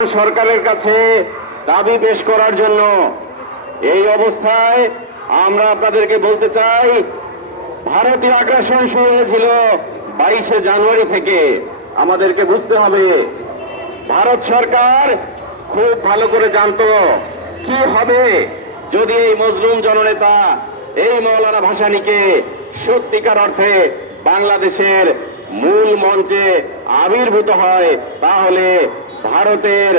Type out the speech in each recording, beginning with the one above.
সরকারের কাছে দাবি পেশ করার জন্য। এই অবস্থায় আমরা আপনাদেরকে বলতে চাই, ভারতীয় আগ্রাসন শুরু হয়েছিল 22শে জানুয়ারি থেকে। আমাদেরকে বুঝতে হবে, ভারত সরকার খুব ভালো করে জানতো কি হবে যদি এই মজলুম জননেতা এই মৌলানা ভাসানীকে সত্যিকার অর্থে বাংলাদেশের মূল মঞ্চে আবির্ভূত হয়, তাহলে ভারতের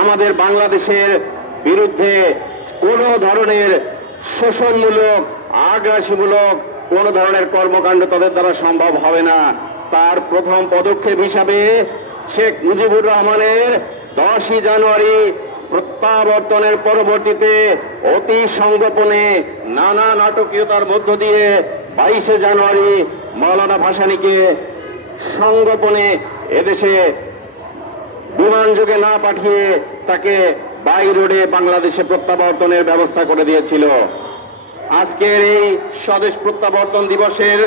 আমাদের বাংলাদেশের বিরুদ্ধে কোন ধরনের শোষণমূলক আগ্রাসীমূলক কোন ধরনের কর্মকাণ্ড তাদের দ্বারা সম্ভব হবে না। তার প্রথম পদক্ষেপ হিসাবে শেখ মুজিবুর রহমানের 10ই জানুয়ারি প্রত্যাবর্তনের পরবর্তীতে অতি সংগোপনে নানা নাটকীয়তার মধ্য দিয়ে 22শে জানুয়ারি মৌলানা ভাসানীকে সংগোপনে এদেশে বিমান যোগে না পাঠিয়ে তাকে বাই রোডে বাংলাদেশে প্রত্যাবর্তনের ব্যবস্থা করে দিয়েছিল। আজকের এই স্বদেশ প্রত্যাবর্তন দিবসের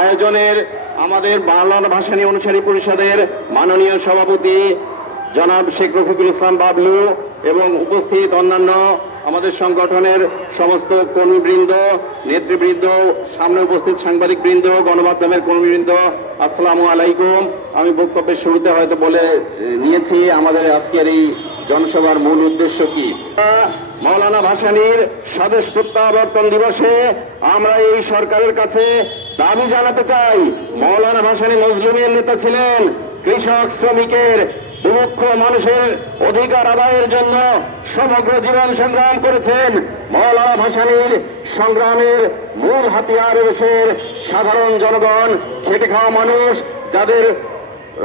আয়োজনের আমাদের মৌলানা ভাসানী অনুসারী পরিষদের মাননীয় সভাপতি জনাব শেখ রফিকুল ইসলাম বাবলু এবং উপস্থিত অন্যান্য আমাদের সংগঠনের সমস্ত কর্মীবৃন্দ, নেতৃবৃন্দ, সামনে উপস্থিত সাংবাদিক বৃন্দ, গণমাধ্যমের কর্মীবৃন্দ, আসসালামু আলাইকুম। আমি বক্তব্যের শুরুতে হয়তো বলে নিয়েছি আমাদের আজকের এই জনসভার মূল উদ্দেশ্য কি। মৌলানা ভাসানীর স্বদেশ প্রত্যাবর্তন দিবসে আমরা এই সরকারের কাছে দাবি জানাতে চাই, মৌলানা ভাসানী মজলুমের নেতা ছিলেন, কৃষক শ্রমিকের দুঃখ মানুষের অধিকার আদায়ের জন্য সমগ্র জীবন সংগ্রাম করেছেন। মৌলানা ভাসানীর সংগ্রামের মূল হাতিয়ার দেশের সাধারণ জনগণ, খেটে খাওয়া মানুষ, যাদের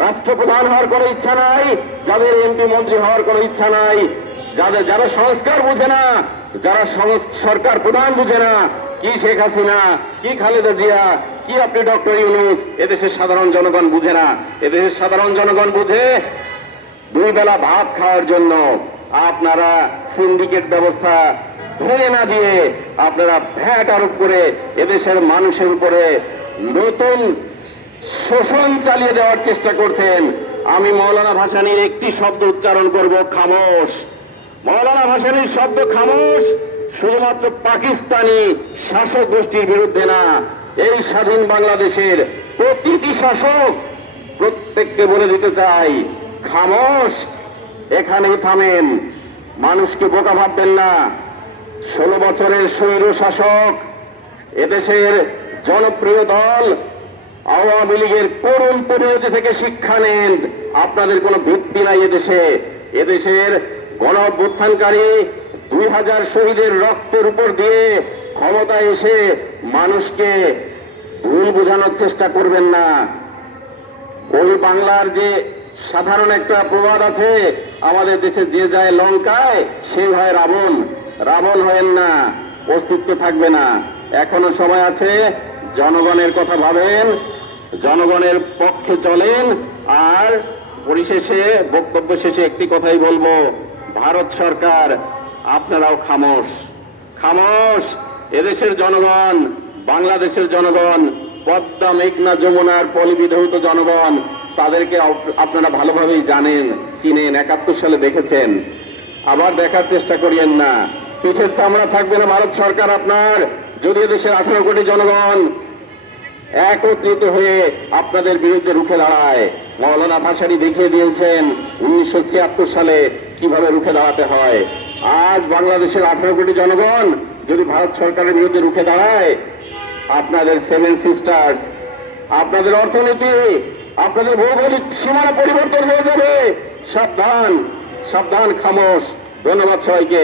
রাষ্ট্রপ্রধান হওয়ার কোনো ইচ্ছা নাই, যাদের এমপি মন্ত্রী হওয়ার কোনো ইচ্ছা নাই, যারা সংস্কার বুঝে না, যারা সরকার প্রধান বুঝে না, কি শেখ হাসিনা, কি খালেদা জিয়া, কি আপনি ডক্টর ইউনূস, এদেশের সাধারণ জনগণ বুঝে না। এদেশের সাধারণ জনগণ বুঝে দুই বেলা ভাত খাওয়ার জন্য আপনারা সিন্ডিকেট ব্যবস্থা ধরে না দিয়ে আপনারা ভ্যাট আরোপ করে এদেশের মানুষের উপরে নতুন শোষণ চালিয়ে দেওয়ার চেষ্টা করছেন। আমি মৌলানা ভাসানীর একটি শব্দ উচ্চারণ করব, খামোশ। মৌলানা ভাসানীর শব্দ খামোশ শুধুমাত্র পাকিস্তানি শাসক গোষ্ঠীর বিরুদ্ধে না, এই স্বাধীন বাংলাদেশের প্রতিটি শাসক প্রত্যেককে বলে দিতে চাই, খামোশ, এখানেই থামেন, মানুষকে বোকা ভাববেন না। 16 বছরের স্বৈর শাসক এদেশের জনপ্রিয় দল আওয়ামী লীগের করুণ পরিণতি থেকে শিক্ষা নেন। আপনাদের কোনো ভিত্তি নাই এদেশের গণ অভ্যুত্থানকারী 2000 শহীদের রক্তের উপর দিয়ে ক্ষমতায় এসে মানুষকে ভুল বোঝানোর চেষ্টা করবেন না। ওই বাংলার যে সাধারণ একটা প্রবাদ আছে, আমাদের দেশে যে যায় লঙ্কায় সেই হয় রাবণ। রাবণ হয়েন না, অস্তিত্ব থাকবে না। এখনো সময় আছে, জনগণের কথা ভাবেন, জনগণের পক্ষে চলেন। আর পরিশেষে বক্তব্য শেষে একটি কথাই বলবো, ভারত সরকার আপনারাও খামোশ, খামোশ। এদেশের জনগণ, বাংলাদেশের জনগণ, পদ্মা মেঘনা যমুনার পলিবিধৌত জনগণ, তাদেরকে আপনারা ভালোভাবেই জানেন, চিনেন, 71 সালে দেখেছেন। আবার দেখার চেষ্টা করিয়েন না, পিঠের চামড়া থাকবে না ভারত সরকার আপনার, যদি দেশের 18 কোটি জনগণ একত্রিত হয়ে আপনাদের বিরুদ্ধে রুখে দাঁড়ায়। মৌলানা ভাসানী দেখিয়ে দিয়েছেন 1976 সালে কিভাবে রুখে দাঁড়াতে হয়। আজ বাংলাদেশের 18 কোটি জনগণ যদি ভারত সরকারের বিরুদ্ধে রুখে দাঁড়ায়, আপনাদের 7 সিস্টার্স, আপনাদের অর্থনীতি, আপনাদের ভৌগোলিক সীমানা পরিবর্তন হয়ে যাবে। সাবধান, সাবধান, খামোশ। ধন্যবাদ সবাইকে।